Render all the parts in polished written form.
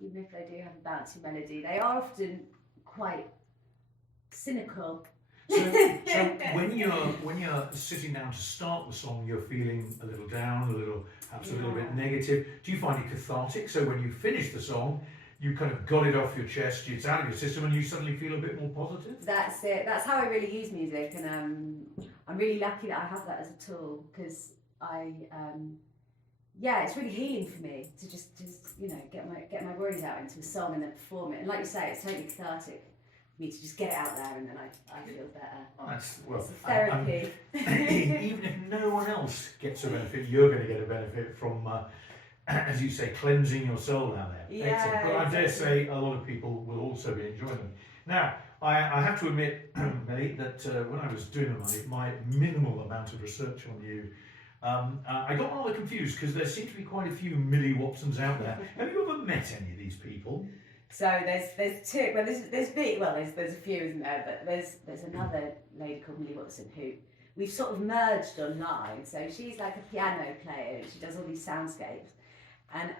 even if they do have a bouncy melody, they are often quite cynical. So when you're sitting down to start the song, you're feeling a little down, perhaps a little bit negative. Do you find it cathartic? So when you finish the song, you kind of got it off your chest, it's out of your system, and you suddenly feel a bit more positive? That's it. That's how I really use music, and I'm really lucky that I have that as a tool, because it's really healing for me to just get my worries out into a song and then perform it. And like you say, it's totally cathartic for me to just get it out there, and then I feel better. It's therapy. Even if no one else gets a benefit, you're going to get a benefit from, as you say, cleansing your soul down there. Yeah, excellent. But I dare say a lot of people will also be enjoying them. Now, I have to admit, Millie, that when I was doing my minimal amount of research on you, I got rather confused because there seem to be quite a few Millie Watsons out there. Have you ever met any of these people? So there's two. Well, there's a few, isn't there? But there's another lady called Millie Watson who we've sort of merged online. So she's like a piano player. She does all these soundscapes, and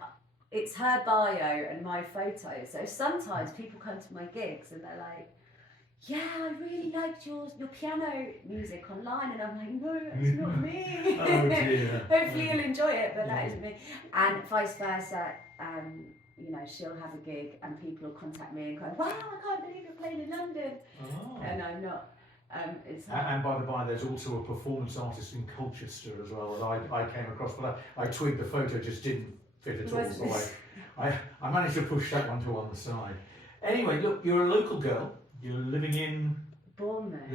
it's her bio and my photo. So sometimes people come to my gigs and they're like, "Yeah, I really liked your piano music online," and I'm like, "No, that's not me." Oh dear. Hopefully you'll enjoy it, but that isn't me. And vice versa. She'll have a gig and people will contact me and go, "Wow, I can't believe you're playing in London." Oh. And I'm not. And by the by, there's also a performance artist in Colchester as well that I came across, but I twigged the photo just didn't fit at all, so I managed to push that one to one side. Anyway, look, you're a local girl. You're living in Bournemouth.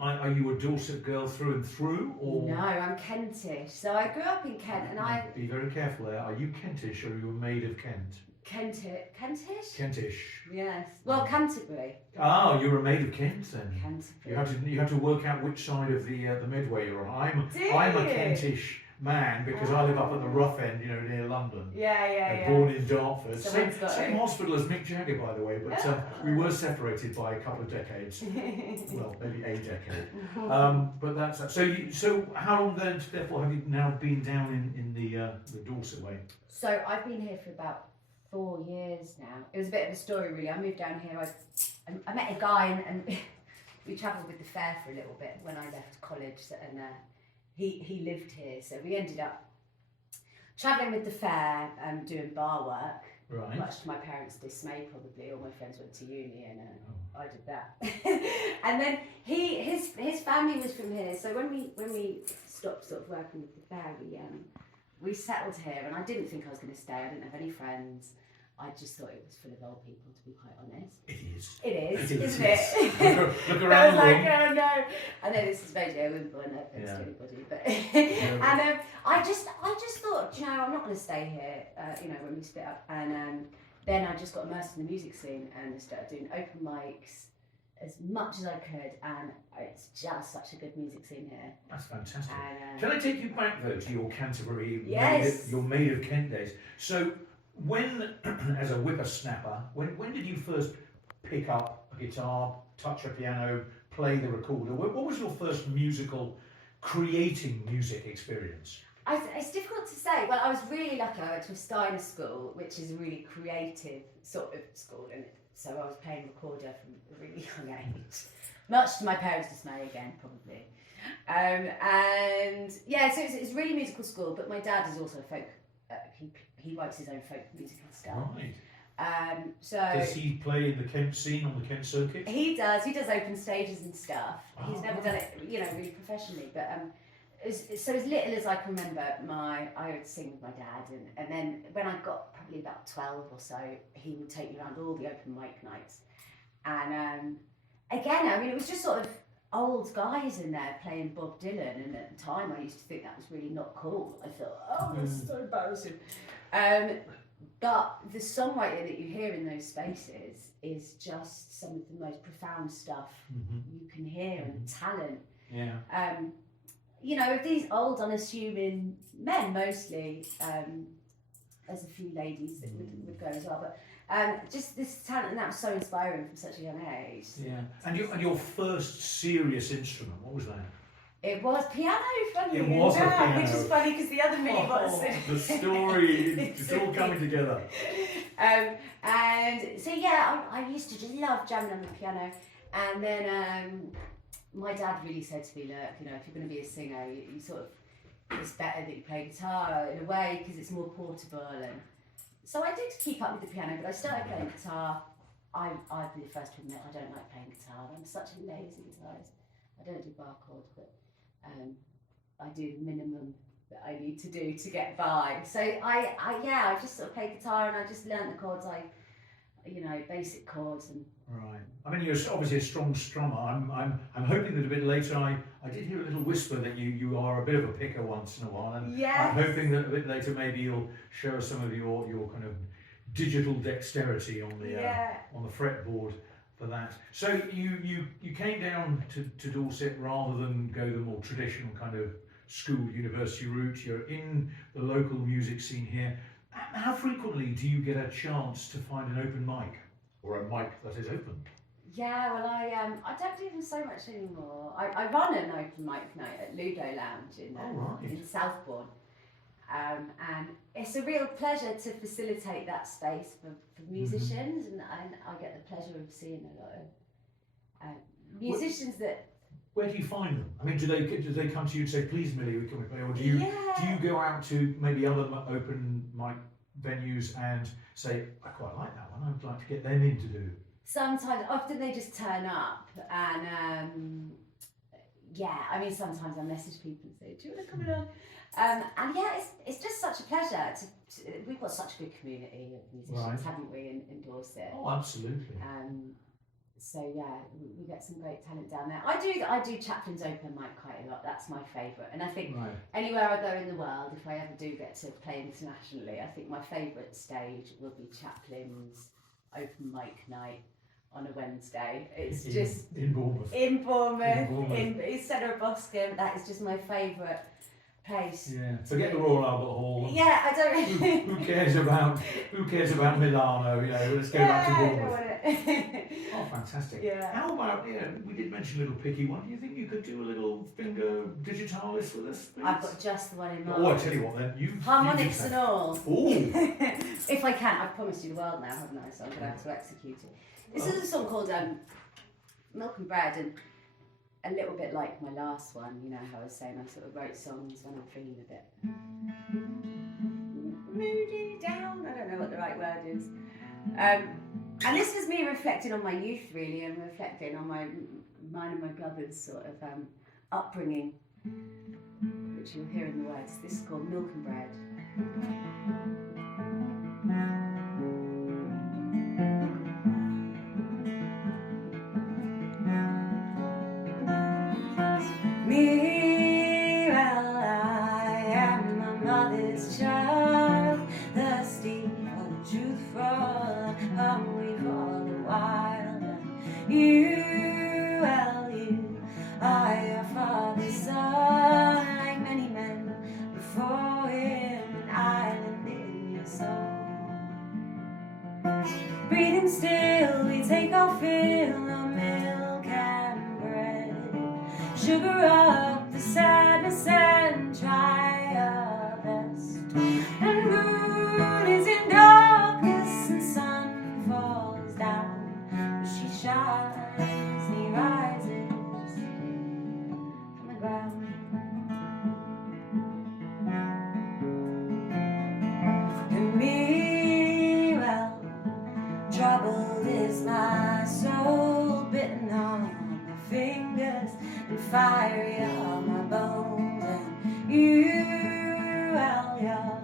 Are you a Dorset girl through and through, or? No, I'm Kentish. So I grew up in Kent, and Be very careful there. Are you Kentish or are you a maid of Kent? Kentish? Kentish. Yes. Well, Canterbury. Oh, you're a maid of Kent then. Canterbury. You have to work out which side of the Midway you're on. Do I'm a you? Kentish man because I live up at the rough end, near London. Yeah. Born in Dartford. So same hospital as Mick Jagger, by the way, but we were separated by a couple of decades. Well, maybe a decade. But that's that. So how long then, therefore, have you now been down in the Dorset way? So I've been here for about 4 years now. It was a bit of a story, really. I moved down here. I met a guy and we travelled with the fair for a little bit when I left college, and he lived here, so we ended up travelling with the fair and doing bar work. Right. Much to my parents' dismay, probably. All my friends went to uni, and I did that. And then his family was from here, so when we stopped sort of working with the fair, we settled here, and I didn't think I was going to stay. I didn't have any friends. I just thought it was full of old people, to be quite honest. It is. It is, isn't yes. it? Look around. I was like, oh no. I know this is Radio Wimborne, no offence to anybody, but and I just thought, I'm not going to stay here. When we split up, and then I just got immersed in the music scene and started doing open mics as much as I could, and it's just such a good music scene here. That's fantastic. And, Can I take you back though to your Canterbury, yes, your Maid of Kent days? So when, as a whippersnapper, when did you first pick up a guitar, touch a piano, play the recorder? What was your first creating music experience? It's difficult to say. Well, I was really lucky. I went to a Steiner school, which is a really creative sort of school, and so I was playing recorder from a really young age, much to my parents' dismay again, probably. So it's a really musical school, but my dad is also a folk. He writes his own folk music and stuff. Right. So does he play in the Kent scene on the Kent circuit? He does open stages and stuff. He's never done it, really professionally, but as little as I can remember, I would sing with my dad, and then when I got probably about 12 or so, he would take me around all the open mic nights, and again, it was just sort of old guys in there playing Bob Dylan, and at the time I used to think that was really not cool. I thought, this is so embarrassing. But the songwriting that you hear in those spaces is just some of the most profound stuff you can hear, and talent. Yeah. These old, unassuming men mostly. There's a few ladies that would go as well, but just this talent, and that was so inspiring from such a young age. Yeah. And your first serious instrument, what was that? It was piano, funny. It was a piano. Which is funny because the other Millie Watson. The story, it's all coming together. And so yeah, I used to just love jamming on the piano, and then my dad really said to me, look, you know, if you're going to be a singer, you sort of, it's better that you play guitar in a way because it's more portable. And so I did keep up with the piano, but I started playing guitar. I'd be the first to admit I don't like playing guitar. I'm such a lazy guitarist. I don't do bar chords, but I do the minimum that I need to do to get by. So I just sort of played guitar, and I just learnt the chords. Basic chords and. Right. I mean, you're obviously a strong strummer. I'm hoping that a bit later I did hear a little whisper that you are a bit of a picker once in a while, and Yes. I'm hoping that a bit later maybe you'll show us some of your kind of digital dexterity on the fretboard for that. So you came down to Dorset rather than go the more traditional kind of school university route. You're in the local music scene here. How frequently do you get a chance to find an open mic, or a mic that is open? Yeah, well, I don't do them so much anymore. I run an open mic night at Ludo Lounge in Southbourne, and it's a real pleasure to facilitate that space for musicians, and I get the pleasure of seeing a lot of musicians that. Where do you find them? I mean, do they come to you and say, please, Millie, can we play? Or do you go out to maybe other open mic venues and say, I quite like that one, I'd like to get them in to do? Sometimes, often they just turn up, and sometimes I message people and say, do you want to come along? And yeah, it's just such a pleasure. We've got such a good community of musicians, haven't we, in Dorset? Oh, absolutely. So yeah, we get some great talent down there. I do Chaplin's open mic quite a lot. That's my favourite, and I think anywhere I go in the world, if I ever do get to play internationally, I think my favourite stage will be Chaplin's open mic night on a Wednesday. It's just in Bournemouth. In Centre of Boscombe. That is just my favourite place. Yeah. Forget the Royal Albert Hall. Yeah, I don't. Who cares about Milano? You know, let's go back to Bournemouth. Oh, fantastic. Yeah. How about, we did mention a little picky one. Do you think you could do a little finger digitalis with us, please? I've got just the one in mind. Oh, I tell you what then. Harmonics and all. Ooh. If I can, I've promised you the world now, haven't I? So I'm going to have to execute it. This is a song called Milk and Bread, and a little bit like my last one, you know how I was saying I sort of wrote songs when I'm feeling a bit moody, down, I don't know what the right word is. And this was me reflecting on my youth, really, and reflecting on mine and my brother's sort of upbringing, which you'll hear in the words. This is called Milk and Bread. Me, well, I am my mother's child, thirsty for the truthful, hungry for the wild. And you, well, you are your father's son, like many men before him, an island in your soul. Breathing still, we take our fill of milk and bread. Sugar up the sadness and try our best. And moon is in darkness and sun falls down, but she shines, he rises from the ground. And me, well, troubled is my soul, bitten on my fingers and fiery on my bones. And you, well, you're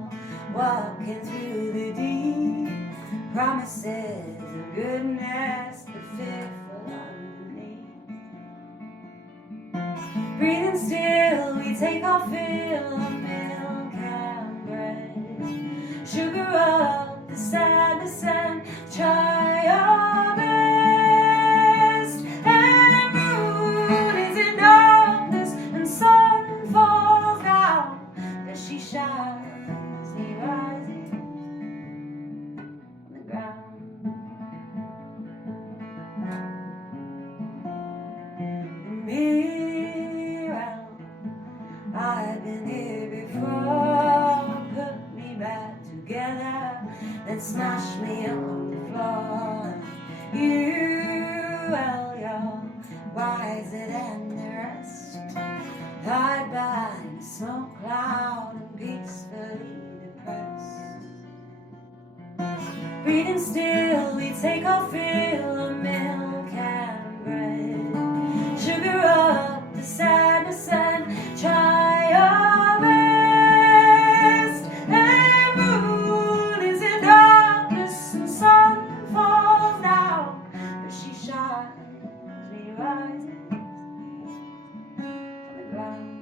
walking through the deep, promises of goodness, but fearful underneath. Breathing still, we take our fill of milk and bread. Sugar up the sadness and try our best. And the moon is in darkness and sun falls down, but she shines, he rises on the ground. And me, well, I've been here me on the floor. You, well, you're wiser than the rest. Hide behind a smoke cloud and peacefully depressed. Breathing still, we take our fill of milk and bread. Sugar up the sadness and try our best. And moon is in darkness and sun falls down, but she shines me rising on the ground.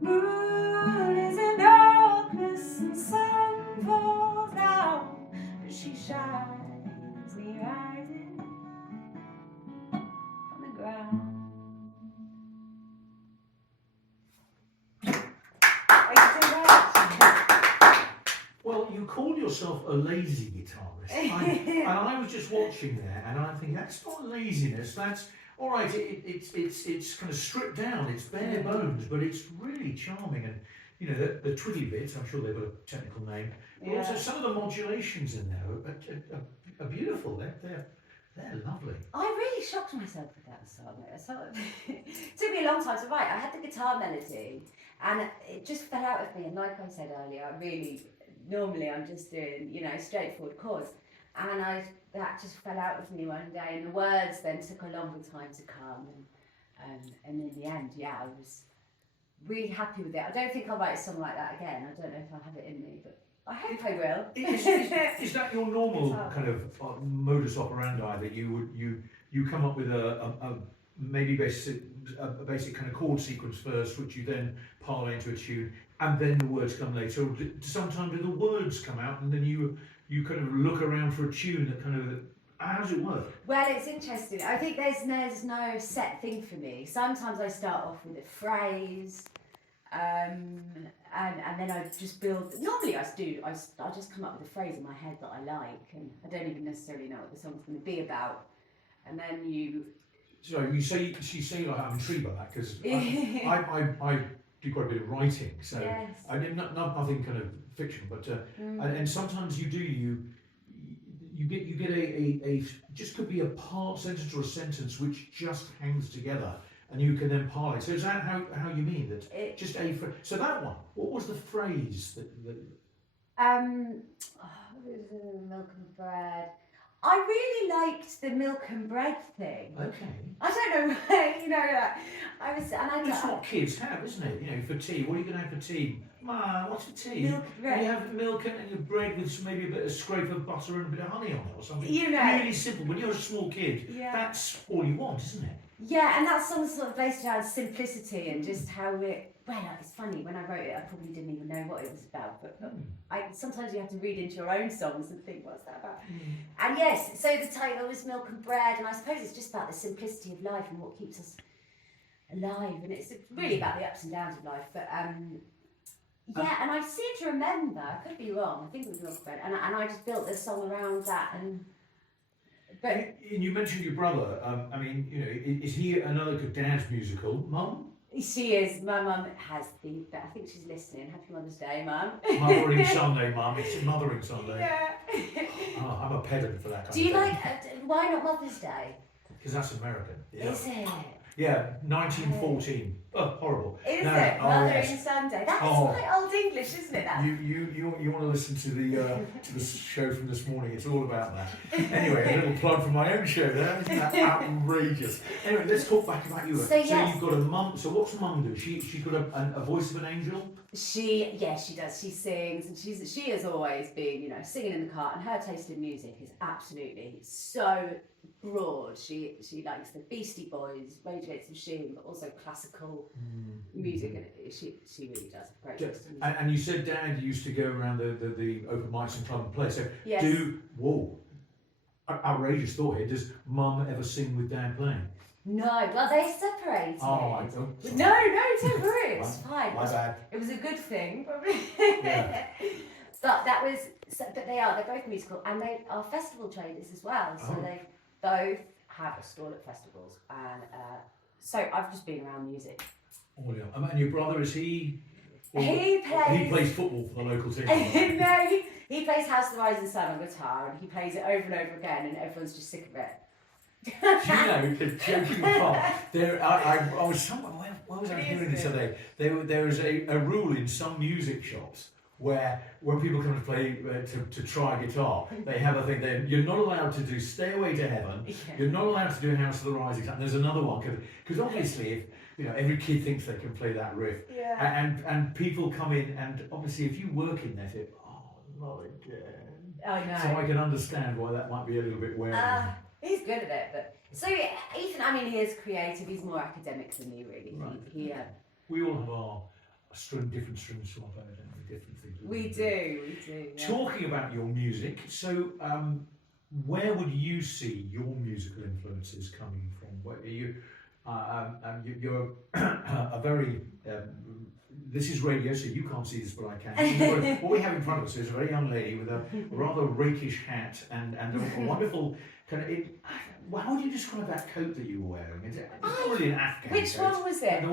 Moon is in darkness and sun falls down, but she shines me rising on the ground. Thank you so much. Well, you call yourself a lazy guitarist, and I was just watching there, and I think that's not laziness. That's all right. It's kind of stripped down. It's bare bones, but it's really charming. And you know the twiddly bits. I'm sure they've got a technical name, but also some of the modulations in there are beautiful. They're lovely. I really shocked myself with that song. It took me a long time to write. I had the guitar melody, and it just fell out of me. And like I said earlier, normally I'm just doing, straightforward chords, and that just fell out of me one day. And the words then took a longer time to come, and in the end, I was really happy with it. I don't think I'll write a song like that again. I don't know if I'll have it in me, but I hope I will. Is that your normal kind of modus operandi, that you come up with a basic kind of chord sequence first, which you then parlay into a tune, and then the words come later? Or sometimes do the words come out and then you kind of look around for a tune that kind of, how does it work? Well, it's interesting. I think there's no set thing for me. Sometimes I start off with a phrase, and then I just build. Normally I just come up with a phrase in my head that I like, and I don't even necessarily know what the song's going to be about. And then you. So you say like, I'm intrigued by that, because I do quite a bit of writing, so yes. I mean nothing kind of fiction, but and sometimes you get a just could be a part sentence or a sentence which just hangs together, and you can then parlay. So is that how you mean that? Just a phrase. So that one, what was the phrase that? Milk and bread. I really liked the milk and bread thing. Okay. I don't know why, I was, and I That's what kids have, isn't it? For tea, what are you going to have for tea? Ma, what's for tea? Milk and bread. You have milk and your bread with maybe a bit of scrape of butter and a bit of honey on it or something. Really simple. When you're a small kid, that's all you want, isn't it? Yeah, and that song's sort of based around simplicity and just how it's funny, when I wrote it, I probably didn't even know what it was about, but sometimes you have to read into your own songs and think, what's that about? And yes, so the title was Milk and Bread, and I suppose it's just about the simplicity of life and what keeps us alive, and it's really about the ups and downs of life, but and I seem to remember, I could be wrong, I think it was Milk and Bread, and I just built this song around that, but... And you mentioned your brother, is he another good dance musical? Mum? She is. My mum has I think she's listening. Happy Mother's Day, Mum. Mothering Sunday, Mum. It's Mothering Sunday. Yeah. Oh, I'm a pedant for that kind of thing. Do you like, why not Mother's Day? Because that's American. Yeah. Is it? Yeah, 1914. Oh, horrible. Is it? Mothering Sunday. That's quite old English, isn't it? You want to listen to the show from this morning? It's all about that. Anyway, a little plug for my own show there. Isn't that outrageous? Anyway, let's talk back about you. So you've got a mum. So what's Mum do? She's got a voice of an angel. She does. She sings, and she has always been, singing in the car. And her taste in music is absolutely so broad. She likes the Beastie Boys, Rage Against the Machine, but also classical music, and she really does a great taste in music. And you said Dad used to go around the open mics and club and play. So yes. Outrageous thought here. Does Mum ever sing with Dad playing? No, well they separated. Oh, I don't. No, don't worry, it's fine. My bad. It was a good thing, probably. Yeah. But they're both musical, and they are festival traders as well. So they both have a stall at festivals, and so I've just been around music. Oh yeah. And your brother, is he Or He he plays. plays football for the local team. No, he plays House of the Rising Sun on guitar, and he plays it over and over again, and everyone's just sick of it. Do you know, the joking apart, I was somewhere, where was I hearing this other day? There is a rule in some music shops where when people come to play, to try guitar, they have a thing that you're not allowed to do Stairway to Heaven, you're not allowed to do House of the Rising Sun, there's another one, because obviously, if, you know, every kid thinks they can play that riff, and people come in, and obviously if you work in there, oh, not again. I know. So I can understand why that might be a little bit wearing. He's good at it, but so Ethan, I mean, he is creative. He's more academic than me, really. Right. We all have our different strings to our bow, don't we? Different things. We do. Yeah. Talking about your music, so where would you see your musical influences coming from? Where are you? You're a very. This is radio, so you can't see this, but I can. What we have in front of us is a very young lady with a rather rakish hat and a wonderful kind of. How would you describe that coat that you were wearing? It's probably an Afghan Which coat. one was it? The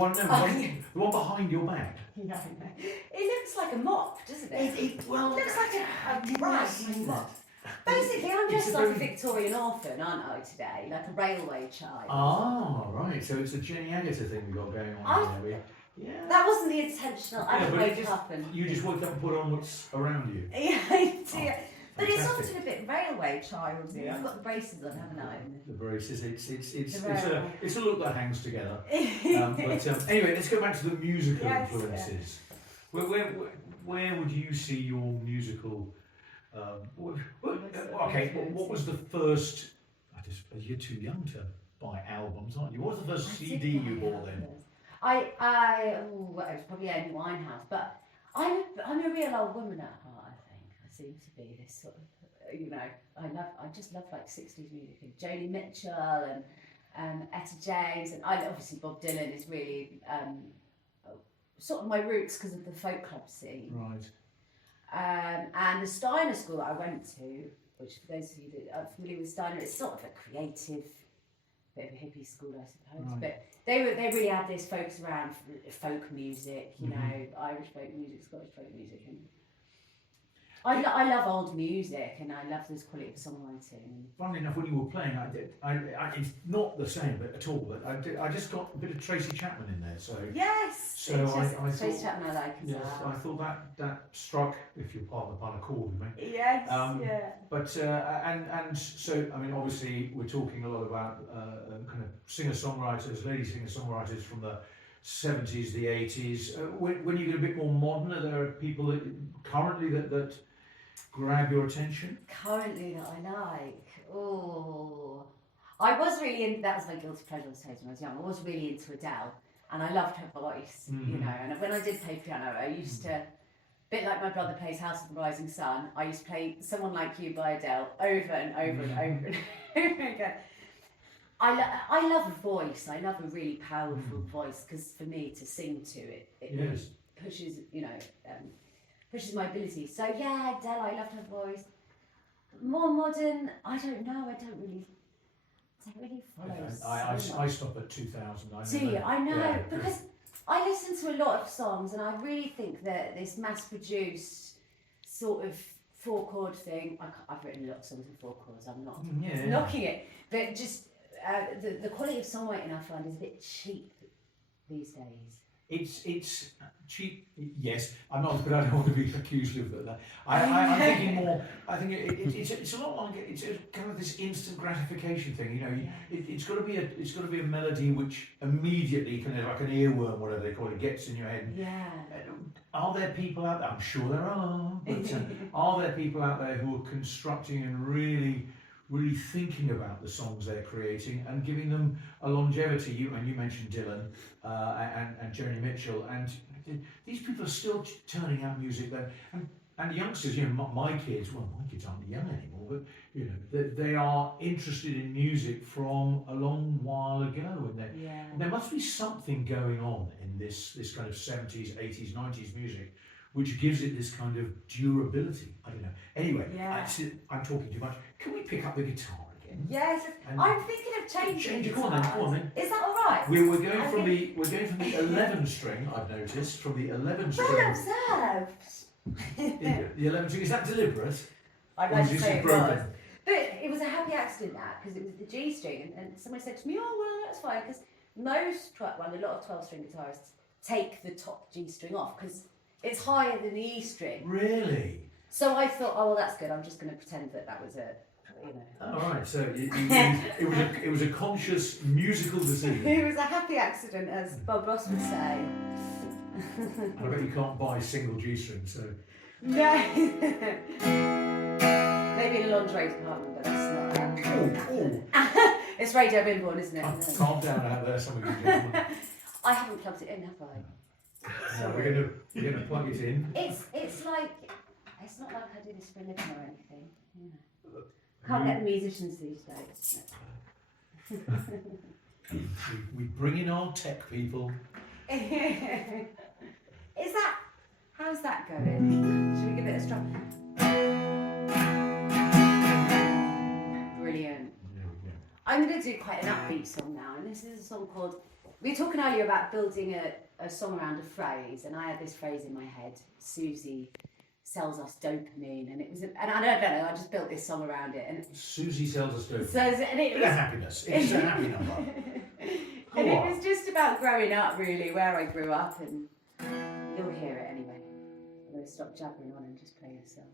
one behind your back. No. It looks like a mop, doesn't it? It looks like a brass mop. Basically, I'm just like a Victorian orphan, aren't I, today? Like a railway child. Ah, right. So it's a Jenny Agutter thing we've got going on here. Yeah. That wasn't the intentional. I didn't wake up and... You just woke up and put on what's around you. Yeah, I do. But Fantastic. it's often a bit railway childy. I've got the braces on, haven't I? The braces. It's a look that hangs together. But anyway, let's go back to the musical influences. Yeah. Where would you see your musical? What was the first? You're too young to buy albums, aren't you? What was the first CD you bought then? It was probably Amy Winehouse, but I'm a real old woman at heart. I seem to be this sort of, you know, I just love like 60s music, and Joni Mitchell and Etta James, and obviously Bob Dylan is really sort of my roots because of the folk club scene. Right. And the Steiner school that I went to, which for those of you that are familiar with Steiner, it's sort of a creative, bit of a hippie school, I suppose. Right. But they really had this focus around folk music, you know, Irish folk music, Scottish folk music, and I love old music, and I love this quality of songwriting. Funnily enough, when you were playing, it's not the same at all. But I just got a bit of Tracy Chapman in there, so yes. So I Tracy thought, Chapman I like as yes, well. I thought that struck, if you're part of the pun, a chord with me. Yes. Yeah. But and so I mean, obviously, we're talking a lot about kind of singer-songwriters, lady singer-songwriters from the 70s, the 80s. When you get a bit more modern, are there people that currently that grab your attention? Currently that I like. I was really into, that was my guilty pleasure stage when I was young. I was really into Adele, and I loved her voice, you know. And when I did play piano, I used to, a bit like my brother plays House of the Rising Sun, I used to play Someone Like You by Adele over and over and over and over again. I love a voice. I love a really powerful voice, because for me to sing to it really pushes, you know, pushes my ability. So yeah, Adele, I loved her voice. More modern, I don't know. I don't really follow. I stop at 2000. Do you? I know, because I listen to a lot of songs, and I really think that this mass-produced sort of 4-chord thing. I've written a lot of songs in 4 chords. I'm not knocking it, but just the quality of songwriting I find is a bit cheap these days. It's cheap, yes. I'm not, but I don't want to be accused of that. I'm thinking more. I think it's a lot like it's a kind of this instant gratification thing. You know, it's got to be a melody which immediately, kind of like an earworm, whatever they call it, gets in your head. Yeah. Are there people out there? I'm sure there are. But are there people out there who are constructing and really thinking about the songs they're creating and giving them a longevity? You mentioned Dylan and Joni Mitchell, and these people are still turning out music that, and youngsters, you know, my kids aren't young anymore, but you know, they are interested in music from a long while ago, and there must be something going on in this kind of 70s, 80s, 90s music which gives it this kind of durability. I don't know. Anyway, I'm talking too much. Can we pick up the guitar Yes, And- I'm thinking of changing. Change it. Go on then. Is that all right? We're going from the 11 string. I've noticed from the 11 string. Well observed. The 11 string, is that deliberate? I'd Or like is to this say just it broken? was. But it was a happy accident that, because it was the G string, and someone said to me, oh, well, that's fine, because a lot of 12-string guitarists take the top G string off, because it's higher than the E string. Really? So I thought, oh, well, that's good, I'm just going to pretend that was a, All right, so it was a conscious musical decision. It was a happy accident, as Bob Ross would say. I bet you can't buy single G strings, so. No. Maybe in a lingerie department, but that's not. Oh. It's Radio Wimborne, isn't it? Calm down out there, some of you gentlemen. I haven't plugged it in, have I? Now we're gonna plug it in. It's like, it's not like I do this for a living or anything. Can't get the musicians these days. We bring in our tech people. How's that going? Should we give it a strong? Brilliant. There we go. I'm going to do quite an upbeat song now, and this is a song called. We were talking earlier about building a song around a phrase, and I had this phrase in my head: Susie sells us dopamine, and it was, and I don't know, I just built this song around it, and Susie sells us dopamine. so and it Bit was, of happiness. It's a happy number. and it was just about growing up, really, where I grew up, and you'll hear it anyway. I'm going to stop jabbering on and just play the song.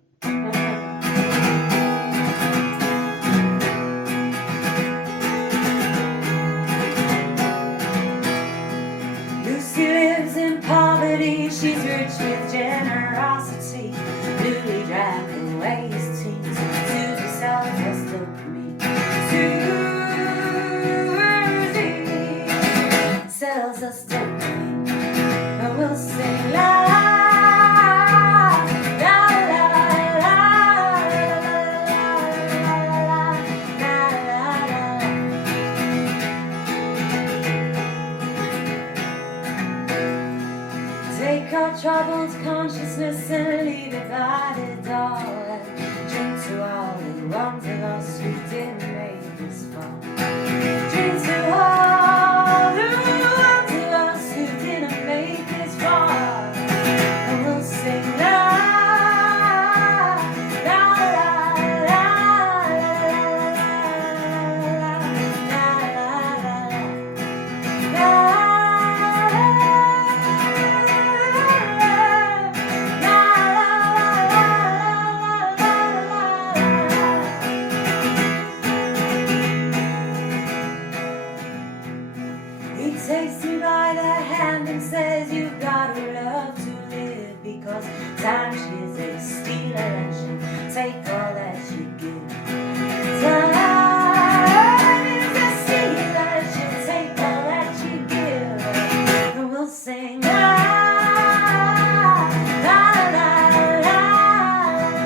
Lucy lives in poverty, she's rich with generosity. Millie drank away his teens, Susie sells us dopamine. Susie sells us dopamine, and we'll sing la la la la la la. Take our troubled consciousness and leave it by the door, and drink to all the ones of us who didn't make this far. Drink to all the ones of us who didn't make this far, and we'll sing la la la la la la la la. He takes you by the hand and says you've got to love to live, because time is a stealer and she'll take all that you give. Time is a stealer and she'll take all that you give. And we'll sing la la la la la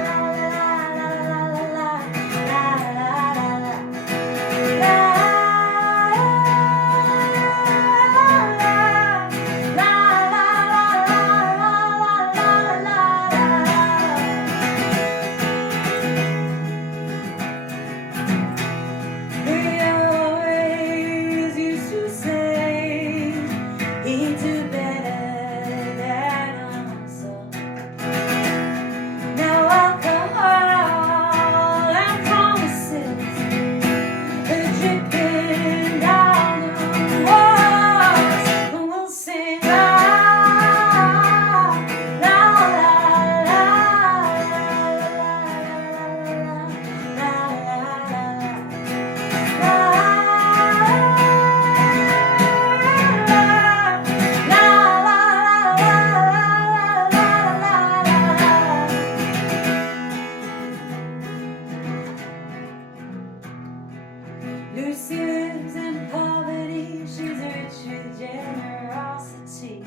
Lucy lives in poverty, she's rich with generosity.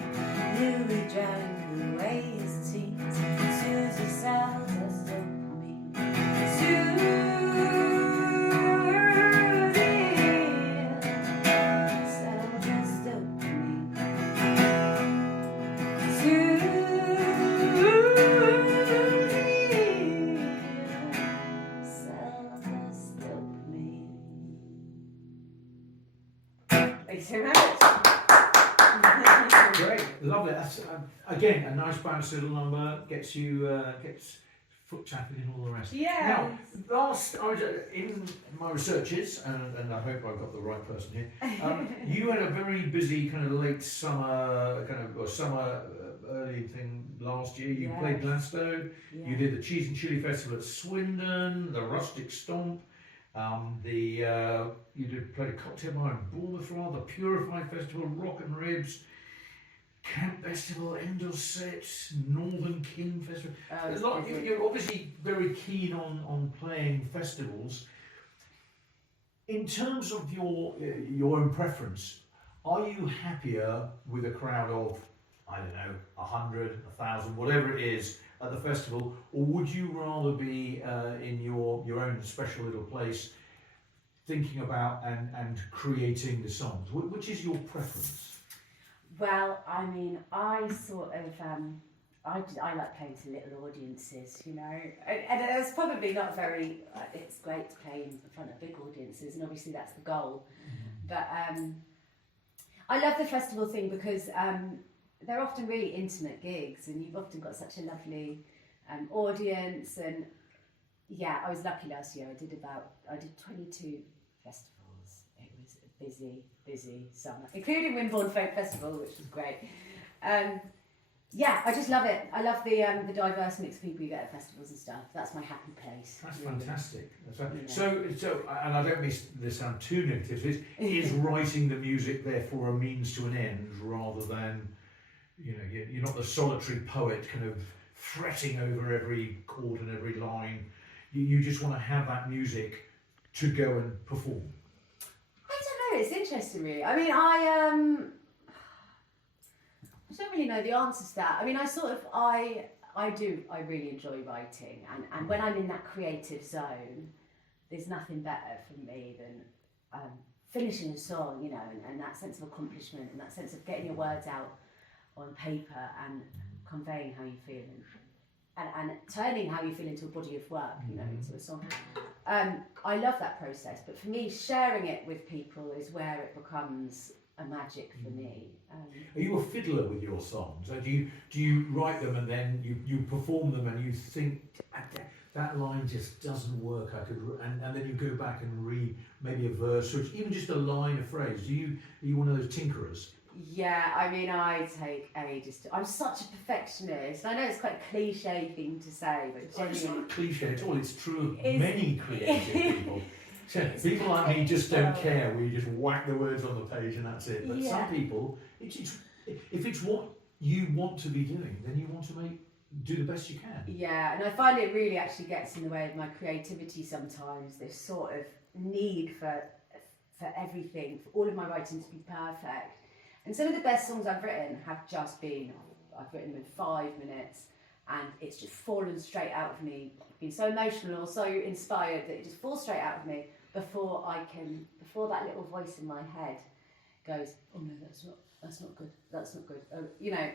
Millie drank away his teens, Susie sells us dopamine. Susie sells us dopamine. Susie sells us dopamine. you so much. Great, lovely. That's again a nice bounce little number. Gets you gets foot tapping and all the rest. Yeah. Now, I was in my researches, and I hope I've got the right person here. You had a very busy kind of late summer, or summer early thing last year. You played Glasgow. Yeah. You did the Cheese and Chili Festival at Swindon, the Rustic Stomp. You played a cocktail bar in Bournemouth, the Purify Festival, Rock and Ribs, Camp Festival, Endorset, Northern King Festival. You're obviously very keen on playing festivals. In terms of your own preference, are you happier with a crowd of, I don't know, 100, 1,000, whatever it is at the festival, or would you rather be in your own special little place, thinking about and creating the songs? Which is your preference? Well, I mean, I sort of, I like playing to little audiences, you know, and it's probably not very, it's great to play in front of big audiences, and obviously that's the goal. But I love the festival thing because they're often really intimate gigs, and you've often got such a lovely audience. And yeah, I was lucky last year. I did 22 festivals. It was a busy summer, including Wimborne Folk Festival, which was great. Yeah, I just love it. I love the diverse mix of people you get at festivals and stuff. That's my happy place. That's really. fantastic. So, and I don't mean this sound too negative. Is writing the music therefore a means to an end rather than, you know, you're not the solitary poet kind of fretting over every chord and every line. You just want to have that music to go and perform. I don't know. It's interesting, really. I mean, I don't really know the answer to that. I mean, I really enjoy writing, and when I'm in that creative zone, there's nothing better for me than finishing a song, you know, and that sense of accomplishment and that sense of getting your words out on paper and conveying how you feel and turning how you feel into a body of work, you know, into a song. I love that process, but for me, sharing it with people is where it becomes a magic for me. Are you a fiddler with your songs? Do you write them and then you perform them and you think that line just doesn't work? And then you go back and read maybe a verse or even just a line, a phrase. Are you one of those tinkerers? Yeah, I mean, I take ages I'm such a perfectionist. I know it's quite a cliche thing to say, but genuinely... It's not a cliche at all. It's true of many creative people. People like me just don't care. We just whack the words on the page and that's it. But some people, if it's what you want to be doing, then you want to do the best you can. Yeah, and I find it really actually gets in the way of my creativity sometimes. This sort of need for everything, for all of my writing to be perfect. And some of the best songs I've written have just been, I've written them in 5 minutes, and it's just fallen straight out of me. I've been so emotional or so inspired that it just falls straight out of me before that little voice in my head goes, oh no, that's not good. Oh, you know,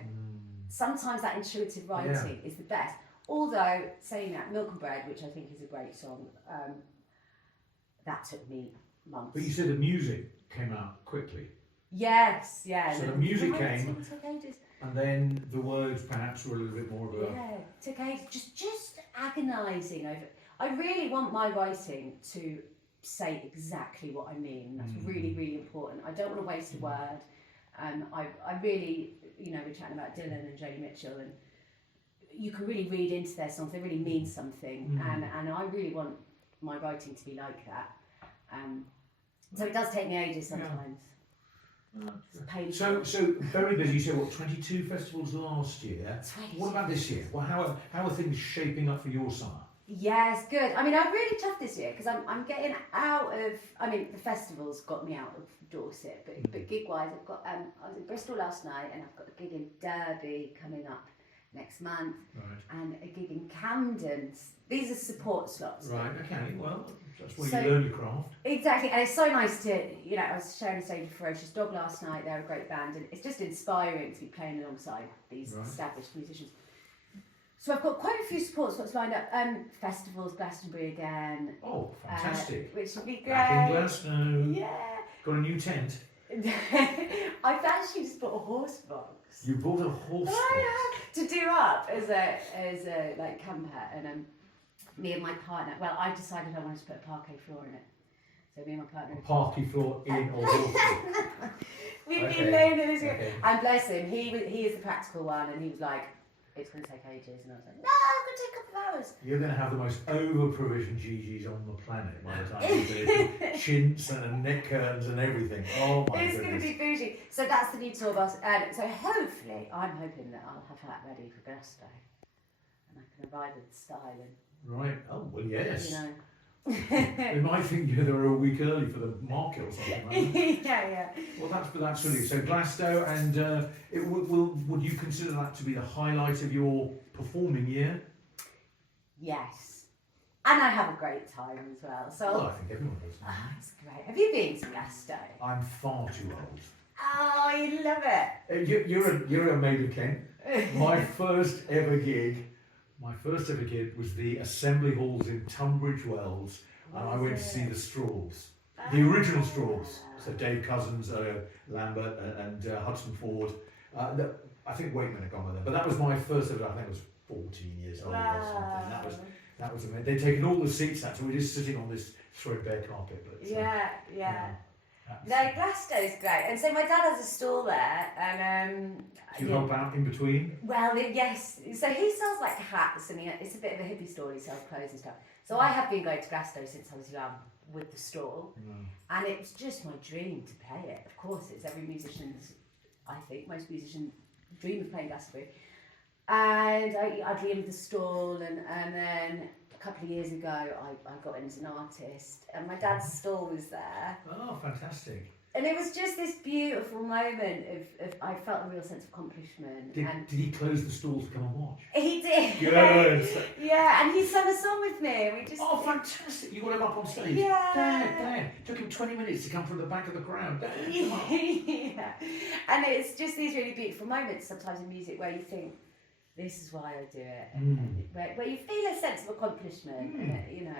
sometimes that intuitive writing is the best. Although, saying that, Milk and Bread, which I think is a great song, that took me months. But you said the music came out quickly. Yes, yeah. So the music came, and then the words perhaps were a little bit more of a... Yeah, it took ages, just agonising over... I really want my writing to say exactly what I mean. That's really, really important. I don't want to waste a word. I really, you know, we're chatting about Dylan and Joni Mitchell, and you can really read into their songs. They really mean something, and I really want my writing to be like that. So it does take me ages sometimes. So very busy. You said what, 22 festivals last year. 22. What about this year? Well, how are things shaping up for your summer? Yes, good. I mean, I'm really tough this year because I'm getting out of. I mean, the festivals got me out of Dorset, but gig-wise, I've got. I was in Bristol last night, and I've got a gig in Derby coming up next month, and a gig in Camden. These are support slots. Right. Okay. Well, that's where you learn your craft. Exactly, and it's so nice to, you know, I was sharing a stage with Ferocious Dog last night. They're a great band, and it's just inspiring to be playing alongside these established musicians. So I've got quite a few support slots lined up. Festivals, Glastonbury again. Oh, fantastic! Which would be great. Back in Glasgow. Yeah. Got a new tent. I've actually just bought a horse box. You bought a horse box? To do up as a like camper, and me and my partner. Well, I decided I wanted to put a parquet floor in it. So me and my partner. A parquet floor in or horse box? We've been known this. And bless him, he is the practical one, and he was like, it's going to take ages, and I was like, no, it's going to take a couple of hours. You're going to have the most over-provisioned GGs on the planet by the time you do it. Chintz and neck curtains and everything. Oh my It's goodness. going to be bougie. So that's the new tour bus. And so hopefully, I'm hoping that I'll have that ready for Glasgow. And I can arrive with styling. Right. Oh, well, yes. You know. They might think they're a week early for the market or something like that. Yeah. Well, that's really so Glasgow, and would you consider that to be the highlight of your performing year? Yes, and I have a great time as well. So Well, I think everyone does. oh, it's great. Have you been to Glasgow? I'm far too old. Oh, you love it. You're a maid of Kent. My first ever gig was the Assembly Halls in Tunbridge Wells, and I went to see the Straws, the original Straws. So Dave Cousins, Lambert, and Hudson Ford. I think Wakeman had gone with them, but that was my first ever. I think I was 14 years old or something. That was amazing. They'd taken all the seats out, so we're just sitting on this threadbare carpet. But Yeah. No, Glasgow's great. And so my dad has a stall there, and do you help out in between? well, yes. So he sells like hats, and it's a bit of a hippie stall. He sells clothes and stuff. So I have been going to Glasgow since I was young with the stall, and it's just my dream to play it. Of course, it's every musician's. I think most musicians dream of playing Glasgow. And I dreamed of the stall, and then a couple of years ago I got in as an artist, and my dad's stall was there. Oh, fantastic. And it was just this beautiful moment of I felt a real sense of accomplishment. Did he close the stall to come and watch? He did. Good. Yeah, and he sang a song with me. We just. Oh, fantastic! You got him up on stage. Yeah. Dad. Took him 20 minutes to come from the back of the crowd. Dad, come on. Yeah. And it's just these really beautiful moments sometimes in music where you think, this is why I do it. And where you feel a sense of accomplishment. And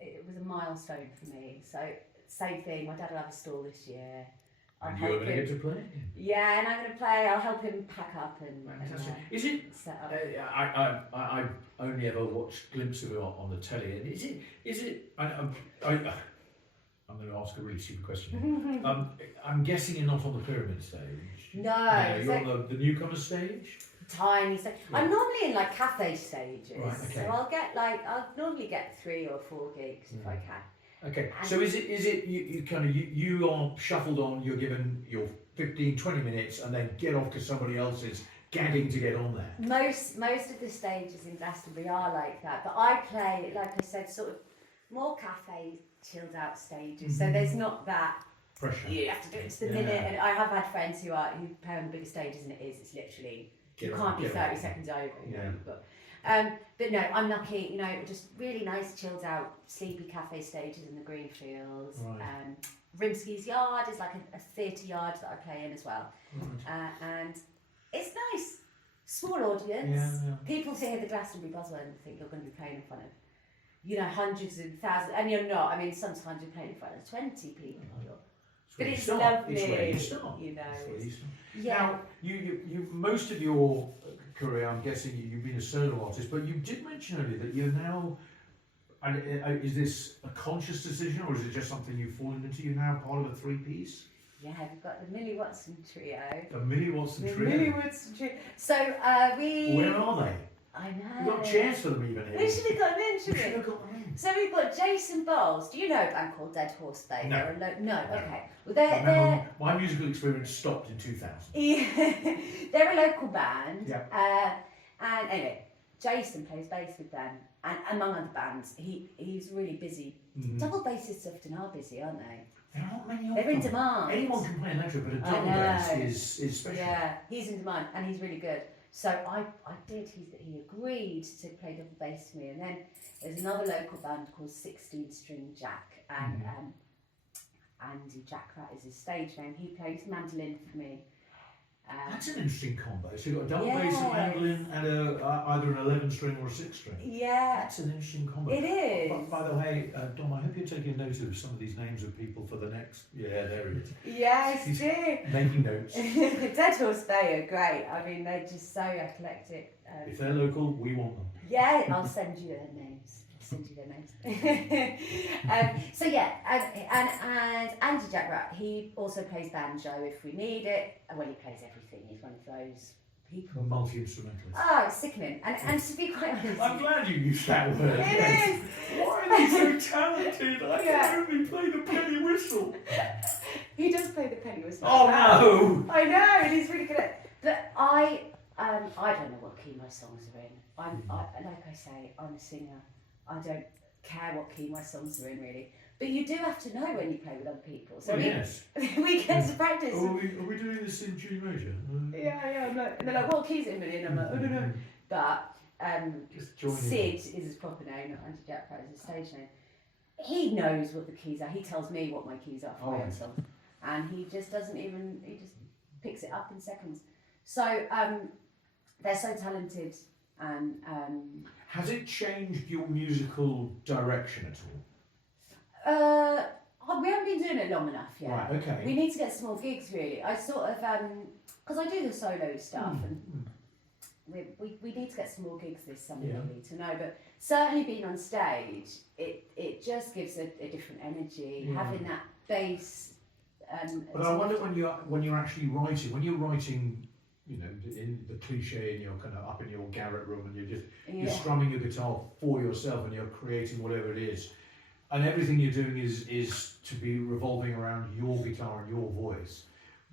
it was a milestone for me. So, same thing, my dad will have a stall this year. And you're going to get to play? Yeah, and I'm going to play. I'll help him pack up and is it? Set up. I only ever watched glimpses of it on the telly. And is it? I'm going to ask a really stupid question. I'm guessing you're not on the pyramid stage. No, you're on the newcomer stage. Tiny stage. Yeah. I'm normally in like cafe stages, right, okay. So I'll normally get 3 or 4 gigs if I can. Okay, and so is it you are shuffled on, you're given your 15-20 minutes and then get off to somebody else's gagging to get on there? Most of the stages in Glastonbury are like that, but I play, like I said, sort of more cafe chilled out stages, so there's not that pressure. You have to do it to the minute, and I have had friends who play on the bigger stages and it's literally you can't be 30 seconds over, but no, I'm lucky, just really nice chilled out sleepy cafe stages in the Greenfields. Right. Rimsky's Yard is like a theatre yard that I play in as well. Right. And it's nice, small audience. Yeah. People hear the Glastonbury buzzword and think you're going to be playing in front of hundreds and thousands, and you're not. I mean, sometimes you're playing in front of 20 people. But it's lovely, It's where you start. Yeah. Now, you most of your career, I'm guessing you've been a solo artist, but you did mention earlier that you're now. And is this a conscious decision, or is it just something you've fallen into? You're now part of a 3-piece. Yeah, we've got the Millie Watson trio. The Millie Watson trio. Millie Watson trio. So we. Where are they? I know. We've got chairs for them even here. We should have got them in, shouldn't we? Should have got them in. So we've got Jason Bowles. Do you know a band called Dead Horse Bay? No. No. Okay. Well, they're my musical experience stopped in 2000. Yeah, they're a local band. Yeah. And anyway, Jason plays bass with them, and among other bands, he's really busy. Double bassists often are busy, aren't they? There aren't many of They're in them. demand. Anyone can play electric, but a double bass is special. Yeah, he's in demand, and he's really good. So I did. He agreed to play double bass for me, and then there's another local band called 16 String Jack, and Andy Jackrat is his stage name. He plays mandolin for me. That's an interesting combo. So you've got a double bass and mandolin and either an 11-string or a 6-string. Yeah. That's an interesting combo. It is. by the way, Dom, I hope you're taking note of some of these names of people for the next. Yeah, there it is. Yes, He's do. making notes. Dead Horse Bay are great. I mean, they're just so eclectic. If they're local, we want them. Yeah, I'll send you their names. So yeah, and Andy Jack Rat, he also plays banjo if we need it. Well, he plays everything. He's one of those people. Multi-instrumentalist. Oh, it's sickening. And to be quite honest, I'm glad you used that word. It is. Why are they so talented? I can only play the penny whistle. He does play the penny whistle. Oh no! I know, and he's really good at it. But I don't know what key my songs are in. Like I say, I'm a singer. I don't care what key my songs are in, really. But you do have to know when you play with other people. So yes. we get to practice. Are we doing this in G major? Yeah. I'm like, and they're like, what key's it in, Millie? And I'm like, I don't know. But Sid is his proper name, not Andy Jack Rat is his stage name. He knows what the keys are. He tells me what my keys are for my own song. And he just he just picks it up in seconds. So they're so talented. And has it changed your musical direction at all? We haven't been doing it long enough yet. Right, okay. We need to get some more gigs, really. I sort of, because I do the solo stuff, and we need to get some more gigs this summer, really, to know. But certainly being on stage, it just gives a different energy, having that bass. But I wonder when you're actually writing, you know, in the cliche, and you're kind of up in your garret room, and you're strumming your guitar for yourself, and you're creating whatever it is, and everything you're doing is to be revolving around your guitar and your voice.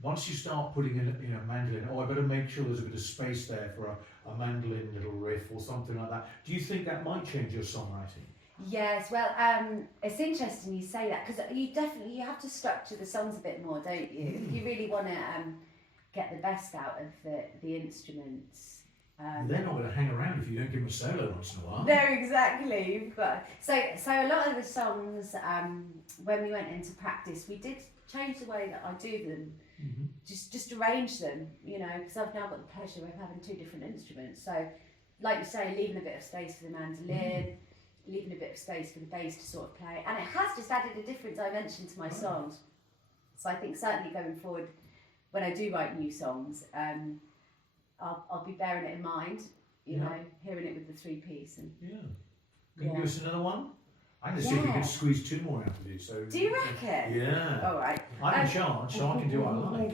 Once you start putting in a mandolin, I better make sure there's a bit of space there for a mandolin little riff or something like that. Do you think that might change your songwriting? Yes, well, it's interesting you say that, because you have to structure the songs a bit more, don't you? If you really want to get the best out of the instruments. They're not going to hang around if you don't give them a solo once in a while. No, exactly. So a lot of the songs, when we went into practice, we did change the way that I do them, just arrange them, you know, because I've now got the pleasure of having two different instruments. So, like you say, leaving a bit of space for the mandolin, leaving a bit of space for the bass to sort of play, and it has just added a different dimension to my songs. So I think certainly going forward, when I do write new songs, I'll be bearing it in mind, you know, hearing it with the three-piece. And Can you give us another one? I'm going to see if we can squeeze two more out of you. So do you reckon? Yeah. All right. I'm in charge, so I can do what I like.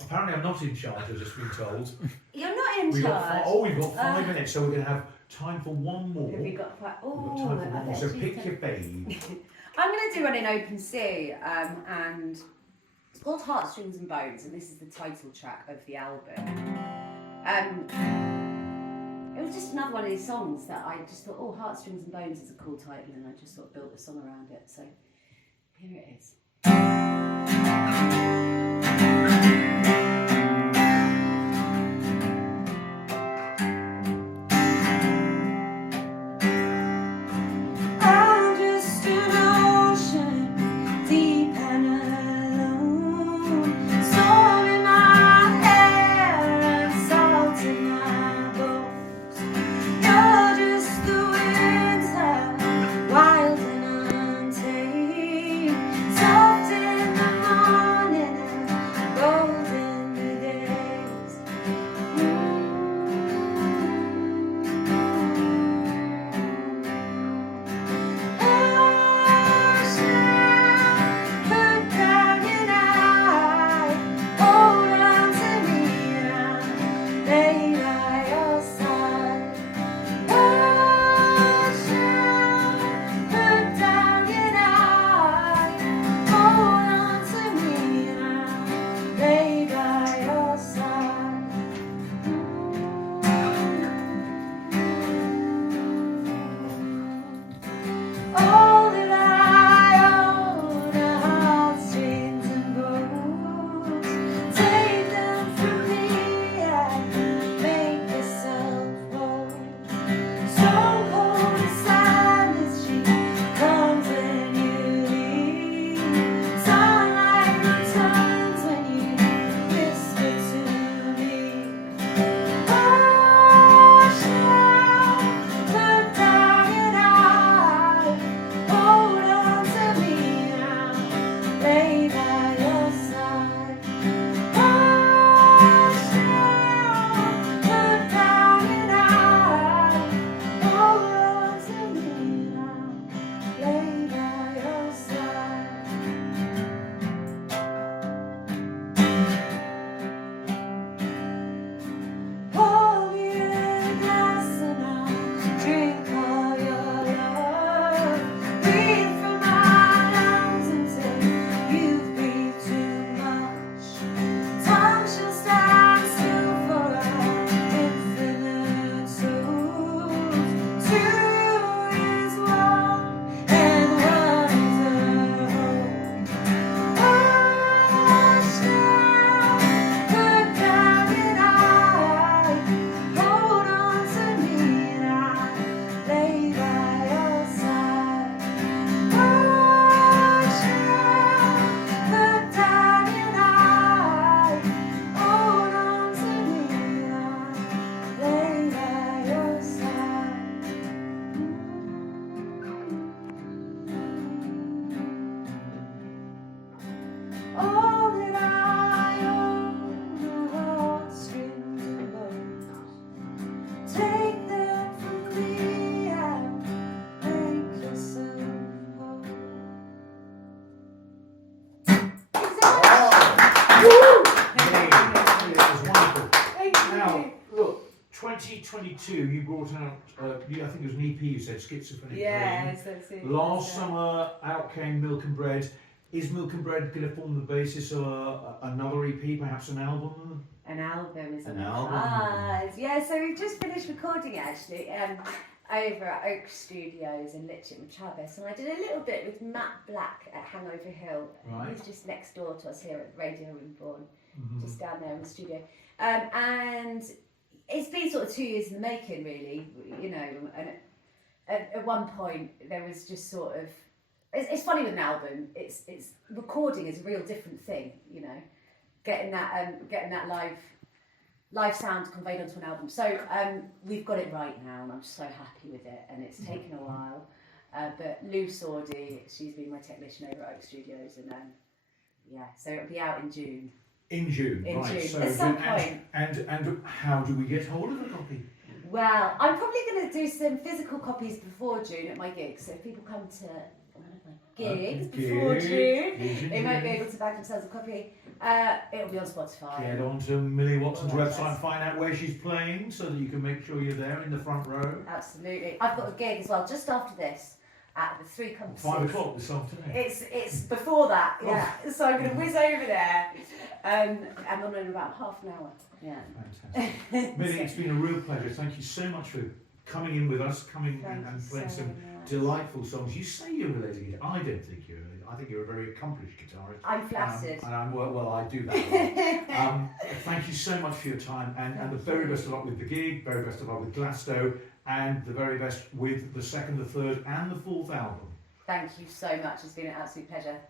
Apparently I'm not in charge, I've just been told. You're not in charge? We've got 5 minutes, so we're going to have time for one more. We've got time for one more, so pick your babe. I'm going to do one in open C, and it's called Heartstrings and Bones, and this is the title track of the album. It was just another one of these songs that I just thought, Heartstrings and Bones is a cool title, and I just sort of built a song around it, so here it is. Soft in the 2022, you brought out, I think it was an EP, you said, Schizophrenic Yes, Dream. that's it. Last summer, out came Milk and Bread. Is Milk and Bread going to form the basis of another EP, perhaps an album? An album is An on the album. cards. Yeah, so we've just finished recording actually over at Oak Studios in Litcham with Travis, and I did a little bit with Matt Black at Hangover Hill. Right. He's just next door to us here at Radio Wimborne, Mhm. just down there in the studio. And it's been sort of 2 years in the making, really. You know, and at one point there was just sort of. It's funny with an album. It's recording is a real different thing. You know, getting that live sound conveyed onto an album. So we've got it right now, and I'm so happy with it. And it's taken a while, but Lou Sordy, she's been my technician over at Oak Studios, and yeah, so it'll be out in June. In June, In right. June, So at some point. And how do we get hold of a copy? Well, I'm probably going to do some physical copies before June at my gigs. So if people come to one of my gigs before June, they might be able to bag themselves a copy. It'll be on Spotify. Get on to Millie Watson's All that website and find out where she's playing so that you can make sure you're there in the front row. Absolutely. I've got a gig as well just after this at the Three Compasses. 5 o'clock this afternoon. It's before that, yeah. So I'm going to whiz over there. I'm on in about half an hour. Yeah. Fantastic. Millie, it's been a real pleasure. Thank you so much for coming in with us, Thank and you playing so some much. delightful songs. You say you're a lady guitar. I don't think you're a lady. I think you're a very accomplished guitarist. I'm flattered. And well, I do that a lot. Thank you so much for your time, and the very best of luck with the gig, very best of luck with Glasgow, and the very best with the second, the third, and the fourth album. Thank you so much. It's been an absolute pleasure.